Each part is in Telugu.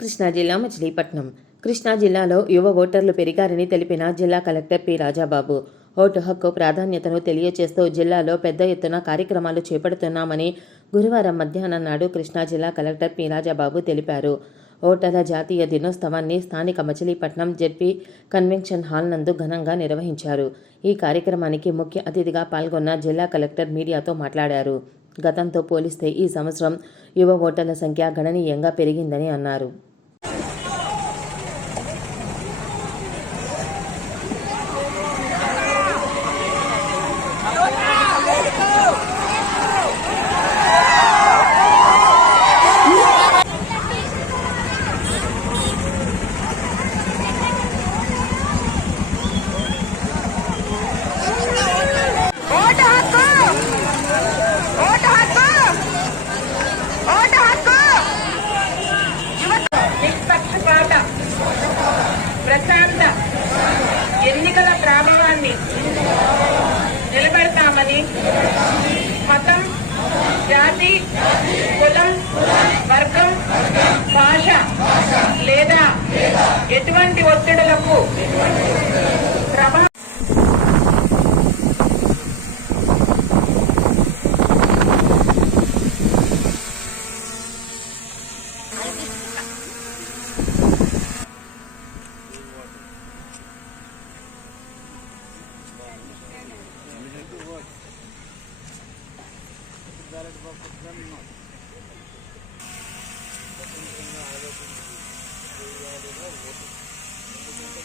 కృష్ణా జిల్లా మచిలీపట్నం. కృష్ణా జిల్లాలో యువ ఓటర్లు పెరిగారని తెలిపిన జిల్లా కలెక్టర్ పి. రాజాబాబు. ఓటు హక్కు ప్రాధాన్యతను తెలియచేస్తూ జిల్లాలో పెద్ద ఎత్తున కార్యక్రమాలు చేపడుతున్నామని గురువారం మధ్యాహ్నం నాడు కృష్ణా జిల్లా కలెక్టర్ పి. రాజాబాబు తెలిపారు. ఓటర్ల జాతీయ దినోత్సవాన్ని స్థానిక మచిలీపట్నం జెడ్పీ కన్వెన్షన్ హాల్ నందు ఘనంగా నిర్వహించారు. ఈ కార్యక్రమానికి ముఖ్య అతిథిగా పాల్గొన్న జిల్లా కలెక్టర్ మీడియాతో మాట్లాడారు. గతంతో పోలిస్తే ఈ సంవత్సరం యువ ఓటర్ల సంఖ్య గణనీయంగా పెరిగిందని అన్నారు. ఎటువంటి ఒత్తిడులకు ప్రభా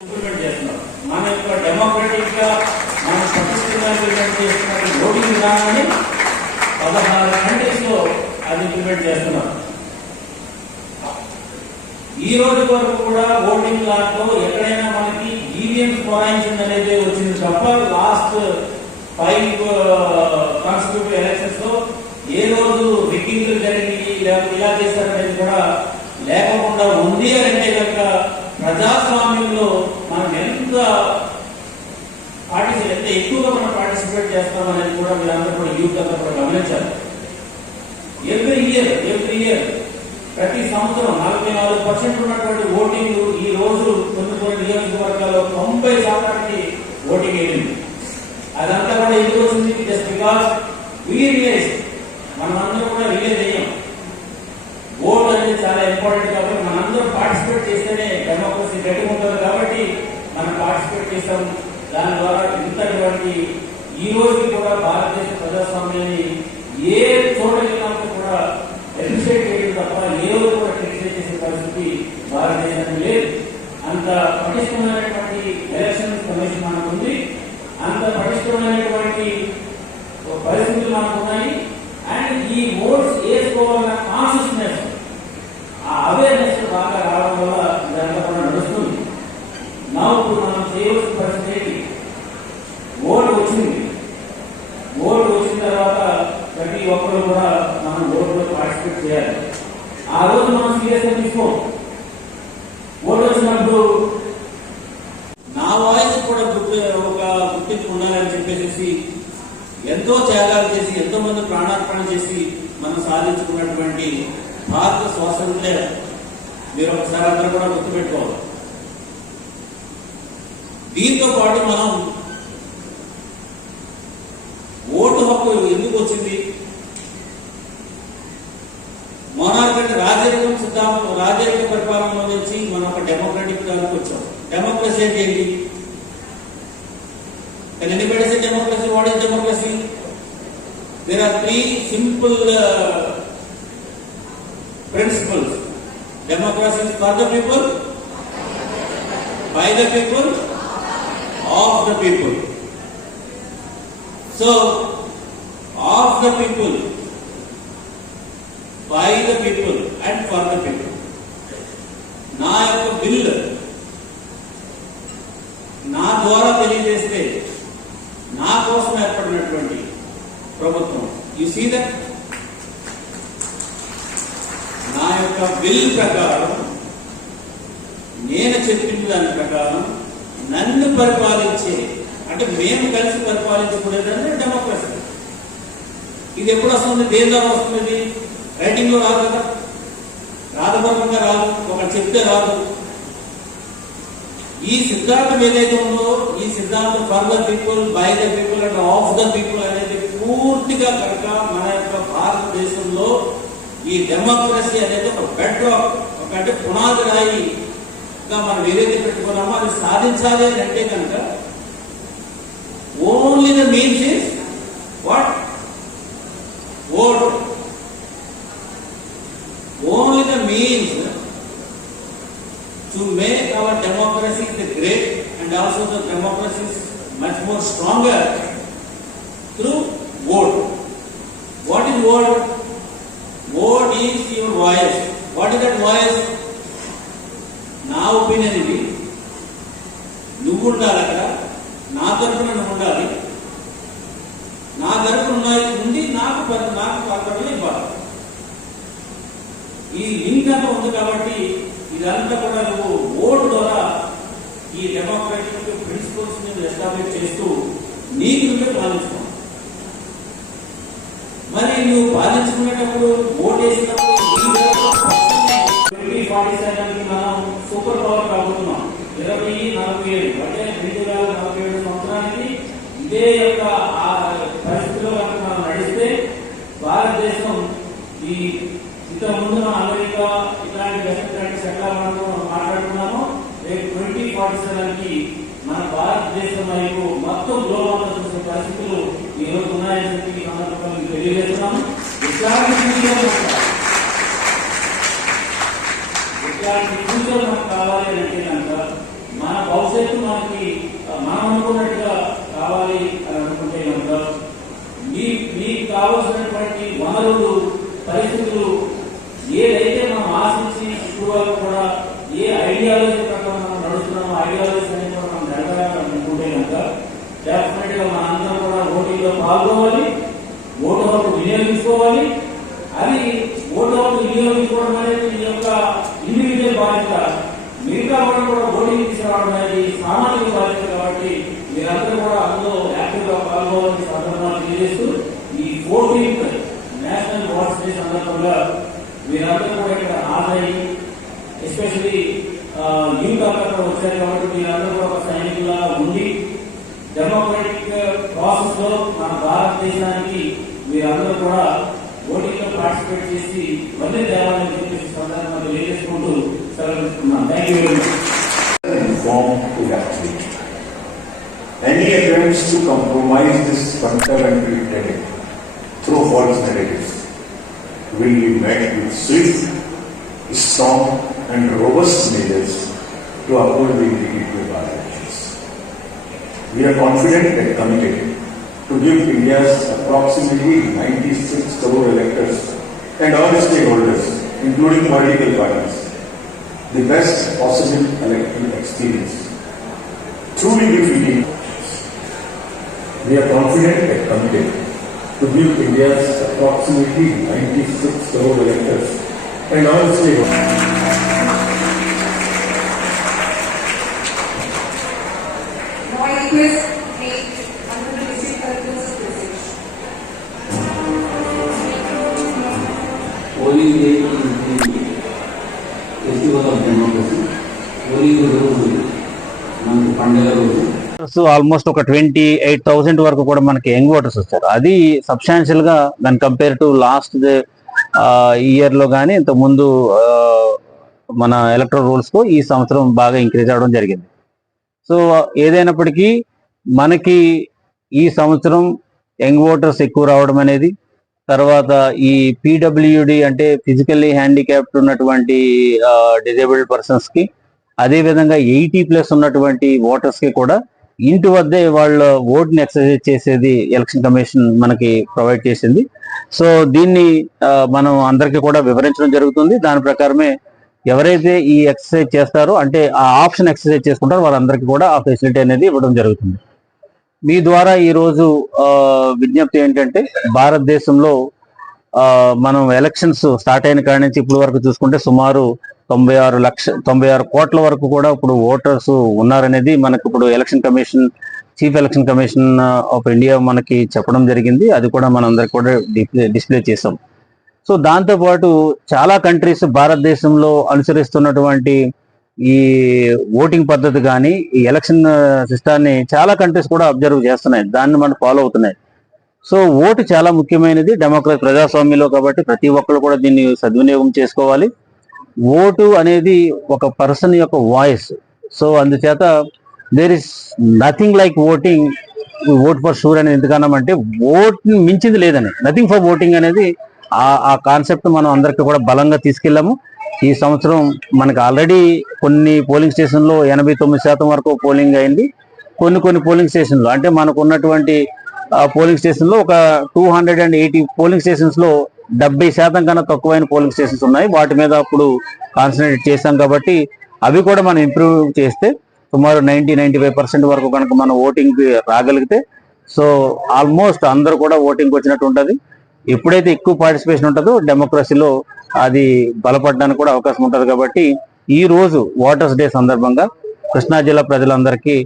ఇంప్లిమెంట్ చేస్తున్నాం మన యొక్క డెమోక్రటిక్గా మనం పటిష్టంగా ఇంప్లిమెంట్ చేస్తున్న ఓటింగ్ విధానాన్ని పదహారు కంట్రీస్లో అది ఇంప్లిమెంట్ చేస్తున్నారు. ఈ రోజు వరకు కూడా ఓటింగ్ లాట్లో ఎక్కడైనా మనకి ఈవీఎం మొరాయించింది అనేది వచ్చింది తప్ప లాస్ట్ ఫైవ్ కాన్స్టిట్యూటివ్ ఎలక్షన్స్లో ఏ రోజు రిగ్గింగ్ జరిగి లేకపోతే ఇలా చేశారనేది కూడా లేకుండా ఉంది అంటే కనుక ప్రజాస్వామ్యంలో మనం ఎంత పార్టిసిపేట్ ఎంత ఎక్కువగా మనం పార్టిసిపేట్ చేస్తాం అనేది కూడా వీళ్ళందరూ కూడా యూత్ అంతా కూడా గమనించాలి. ఎవ్రీ ఇయర్ ఎవ్రీ ఇయర్ ప్రతి సంవత్సరం నలభై నాలుగు పర్సెంట్ ఉన్నటువంటి ఓటింగ్ ఈ రోజు కొన్ని కొన్ని నియోజకవర్గాల్లో తొంభై శాతానికి ఓటింగ్ వెళ్ళింది. అదంతా కూడా ఎందుకు వచ్చింది? జస్ట్ బికాస్ వీ రియలైజ్ మనమందరం కూడా రియలైజ్ అయ్యాం. ఓట్ అనేది చాలా ఇంపార్టెంట్ కాబట్టి మనందరం పార్టిసిపేట్ చేస్తేనే డెమోక్రసీ గట్టి ఉంటుంది కాబట్టి మనం పార్టిసిపేట్ చేస్తాం. దాని ద్వారా ఇంతటి వాటికి ఈ రోజుకి కూడా భారతదేశ ప్రజాస్వామ్యాన్ని ఏ చోట వెళ్ళినప్పుడు కూడా ఎప్రిషియేట్ చేయడం తప్ప ఏ రోజు కూడా క్రిటిసైజ్ చేసే పరిస్థితి భారతదేశానికి లేదు. అంత పటిష్టమైనటువంటి ఎలక్షన్ కమిషన్ మనకు ఉంది అంత పటిష్టమైనటువంటి పరిస్థితులు మనకు ఉన్నాయి అండ్ ఈ ఓట్స్ వేసుకోవాలన్న కాన్షియస్నెస్ ఆ అవేర్నెస్ బాగా రావడం వల్ల ఇదంతా కూడా నడుస్తుంది నా ఇప్పుడు మనం చేయవలసిన పరిస్థితి ఏంటి ఓటు వచ్చింది ఓటు వచ్చిన తర్వాత ప్రతి ఒక్కరు కూడా మనం ఓటులో పార్టిసిపేట్ చేయాలి ఆ రోజు మనం సీరియస్గా తీసుకోం. ఓటు వచ్చినప్పుడు నా వాయిస్ కూడా గుర్తు ఒక గుర్తింపు ఉండాలని చెప్పేసి ఎంతో త్యాగాలు చేసి ఎంతో మంది ప్రాణార్పణ చేసి మనం సాధించుకున్నటువంటి భారత స్వాతంత్ర్య మీరు ఒకసారి అందరూ కూడా గుర్తుపెట్టుకోవాలి. దీంతో పాటు మనం ఓటు హక్కు ఎందుకు వచ్చింది? అంటే ఏంటి Can anybody say democracy? What is democracy? There are three simple uh, principles. Democracy is for the people, by the people, of the people. So, of the people, by the people and for the people. నా యొక్క బిల్లు నా ద్వారా తెలియజేస్తే నా కోసం ఏర్పడినటువంటి ప్రభుత్వం. యు సీ దట్ నా యొక్క బిల్ ప్రకారం నేను చెప్పిన దాని ప్రకారం నన్ను పరిపాలించే అంటే మేము కలిసి పరిపాలించకూడదంటే డెమోక్రసీ ఇది ఎప్పుడు వస్తుంది? దేని ద్వారా వస్తుంది? రైటింగ్లో రాదు కదా. రాధపూర్వకంగా రాదు. ఒక చెప్తే రాదు. ఈ సిద్ధాంతం ఏదైతే ఉందో ఈ సిద్ధాంతం for the people by the people and of the people అనేది పూర్తిగా కనుక మన యొక్క భారతదేశంలో ఈ డెమోక్రసీ అనేది ఒక బెడ్ రాక్ ఒక అంటే పునాది రాయిగా మనం ఏదైతే పెట్టుకున్నామో అది సాధించాలి అని అంటే కనుక only the means is what vote only the means to make our democracy the great and also the democracy is much more stronger through vote. What is vote? Vote is your voice. What is that voice? నా ఒపీనియన్ ఇది నువ్వు ఉండాలి అక్కడ నా తరఫున నువ్వు ఉండాలి నా తరఫున ఉన్నాయి ఉండి నాకు పరి- నాకు కర్తవ్యం ఇవ్వాలి ఈ లింక్ అంతా ఉంది కాబట్టి ఇదంతా కూడా నువ్వు ఓటు ద్వారా ఈ డెమోక్రటిక్ ప్రిన్సిపల్స్ నువ్వు ఎస్టాబ్లిష్ చేస్తూ నీకు నువ్వే పాలించుకో మరి నువ్వు పాలించుకునేటప్పుడు ఓటు వేసినప్పుడు ట్వంటీ ఫార్టీ సెవెన్ మనం సూపర్ పవర్ కాబోతున్నాం. ఇరవై నలభై ఏడు అంటే రెండు వేల నలభై ఏడు సంవత్సరానికి ఇదే యొక్క ఆ పరిస్థితిలో కనుక మనం నడిస్తే భారతదేశం ఈ ఇంతకు ముందు మనం అమెరికా ఇట్లాంటి వెస్టర్న్ కంట్రీస్ ఎట్లా మనము మాట్లాడుతున్నామో రేపు ట్వంటీ ఫార్టీ సెవెన్కి మన భారతదేశం వైపు మొత్తం గ్లోబల్ అంతా చూసే పరిస్థితులు ఈ రోజు ఉన్నాయని చెప్పి ఈ సందర్భంగా మీకు తెలియజేస్తున్నాము. ఇట్లాంటి ఫ్యూచర్ ఇట్లాంటి ఫ్యూచర్ మనకు కావాలి అని అంటే కనుక మన భవిష్యత్తు మనకి మనం అనుకున్నట్టుగా కావాలి అని అనుకుంటే కనుక మీ మీకు కావలసినటువంటి వనరులు పరిస్థితులు ఏదైతే మనం ఆశించి ఇప్పుడు కూడా ఏ ఐడియాలజీ ప్రకారం మనం నడుస్తున్నామో ఐడియాలజీ అనేది కూడా మనం జరగాలనుకుంటే కనుక డెఫినెట్గా మన అందరం కూడా ఓటింగ్లో పాల్గొవాలి ఓటు హక్కు వినియోగించుకోవాలి. అది ఓటు హక్కు వినియోగించుకోవడం అనేది మీ యొక్క ఇండివిజువల్ బాధ్యత. మిగతా వాళ్ళు కూడా ఓటింగ్ తీసుకురావడం అనేది సామాజిక బాధ్యత కాబట్టి మీరందరూ కూడా అందులో యాక్టివ్గా పాల్గొవాలని సందర్భంగా తెలియజేస్తూ ఈ ఫోర్టీన్త్ నేషనల్ వాట్స్ డే సందర్భంగా మీరందరూ కూడా ఇక్కడ హాజరయ్యి ఎస్పెషలీ యూత్ అంతా వచ్చారు కాబట్టి మీరందరూ కూడా ఒక సైనికులా ఉండి డెమోక్రటిక్ ప్రాసెస్లో మన భారతదేశానికి మీరందరూ కూడా ఓటింగ్లో పార్టిసిపేట్ చేసి మళ్ళీ తేవాలని చెప్పేసి సందర్భంగా తెలియజేసుకుంటూ సెలవు thank you very much. Any attempts to compromise this fundamental tenet through false narratives? Will be met with swift, strong and robust measures to uphold the integrity of our elections. We are confident and committed to give India's approximately 96 crore electors and all stakeholders, including political parties, the best possible electoral experience. Truly defeating. We are confident and committed to give India's approximately 96 crore electors and all stakeholders. Now I రోజు సో ఆల్మోస్ట్ ఒక ట్వంటీ ఎయిట్ థౌసండ్ వరకు కూడా మనకి యంగ్ ఓటర్స్ వచ్చారు. అది సబ్స్టాన్షియల్గా దాని కంపేర్ టు లాస్ట్ ఇయర్లో కానీ ఇంత ముందు మన ఎలక్ట్రల్ రూల్స్కు ఈ సంవత్సరం బాగా ఇంక్రీజ్ అవడం జరిగింది. సో ఏదైనప్పటికీ మనకి ఈ సంవత్సరం యంగ్ ఓటర్స్ ఎక్కువ రావడం అనేది తర్వాత ఈ పీడబ్ల్యూడి అంటే ఫిజికల్లీ హ్యాండిక్యాప్డ్ ఉన్నటువంటి డిజేబుల్డ్ పర్సన్స్కి అదే విధంగా ఎయిటీ ప్లస్ ఉన్నటువంటి ఓటర్స్కి కూడా ఇంటి వద్దే వాళ్ళ ఓట్ని ఎక్సర్సైజ్ చేసేది ఎలక్షన్ కమిషన్ మనకి ప్రొవైడ్ చేసింది. సో దీన్ని మనం అందరికీ కూడా వివరించడం జరుగుతుంది. దాని ప్రకారమే ఎవరైతే ఈ ఎక్సర్సైజ్ చేస్తారో అంటే ఆ ఆప్షన్ ఎక్సర్సైజ్ చేసుకుంటారో వాళ్ళందరికీ కూడా ఆ ఫెసిలిటీ అనేది ఇవ్వడం జరుగుతుంది. మీ ద్వారా ఈరోజు విజ్ఞప్తి ఏంటంటే భారతదేశంలో మనం ఎలక్షన్స్ స్టార్ట్ అయిన కాడి నుంచి ఇప్పటి వరకు చూసుకుంటే సుమారు తొంభై ఆరు లక్ష తొంభై ఆరు కోట్ల వరకు కూడా ఇప్పుడు ఓటర్స్ ఉన్నారనేది మనకు ఇప్పుడు election commission chief election commission of India మనకి చెప్పడం జరిగింది. అది కూడా మనం కూడా డిస్ప్లే చేసాం సో దాంతోపాటు చాలా కంట్రీస్ భారతదేశంలో అనుసరిస్తున్నటువంటి ఈ ఓటింగ్ పద్ధతి కానీ ఈ ఎలక్షన్ సిస్టాన్ని చాలా కంట్రీస్ కూడా అబ్జర్వ్ చేస్తున్నాయి. దాన్ని మనం ఫాలో అవుతున్నాయి. సో ఓటు చాలా ముఖ్యమైనది. డెమోక్రసీ ప్రజాస్వామ్యంలో కాబట్టి ప్రతి ఒక్కరు కూడా దీన్ని సద్వినియోగం చేసుకోవాలి. ఓటు అనేది ఒక పర్సన్ యొక్క వాయిస్. సో అందుచేత there is nothing like voting vote for sure అనేది ఎందుకన్నామంటే ఓట్ మించింది లేదని. నథింగ్ ఫర్ ఓటింగ్ అనేది ఆ ఆ కాన్సెప్ట్ మనం అందరికీ కూడా బలంగా తీసుకెళ్ళాము. ఈ సంవత్సరం మనకి ఆల్రెడీ కొన్ని పోలింగ్ స్టేషన్లో ఎనభై తొమ్మిది శాతం వరకు పోలింగ్ అయింది. కొన్ని కొన్ని పోలింగ్ స్టేషన్లో అంటే మనకు ఉన్నటువంటి పోలింగ్ స్టేషన్లో ఒక two hundred and eighty polling స్టేషన్స్లో డెబ్బై శాతం కన్నా తక్కువైన పోలింగ్ స్టేషన్స్ ఉన్నాయి. వాటి మీద అప్పుడు కాన్సన్ట్రేట్ చేశాం కాబట్టి అవి కూడా మనం ఇంప్రూవ్ చేస్తే సుమారు నైంటీ నైంటీ ఫైవ్ పర్సెంట్ వరకు కనుక మనం ఓటింగ్ రాగలిగితే సో ఆల్మోస్ట్ అందరూ కూడా ఓటింగ్కి వచ్చినట్టు ఉంటుంది. ఎప్పుడైతే ఎక్కువ పార్టిసిపేషన్ ఉంటుందో డెమోక్రసీలో అది బలపడడానికి కూడా అవకాశం ఉంటుంది కాబట్టి ఈ రోజు ఓటర్స్ డే సందర్భంగా కృష్ణా జిల్లా ప్రజలందరికీ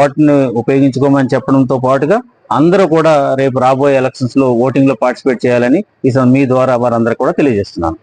ఓటును ఉపయోగించుకోమని చెప్పడంతో పాటుగా అందరూ కూడా రేపు రాబోయే ఎలక్షన్స్లో ఓటింగ్లో పార్టిసిపేట్ చేయాలని ఈ మీ ద్వారా వారందరూ కూడా తెలియజేస్తున్నాను.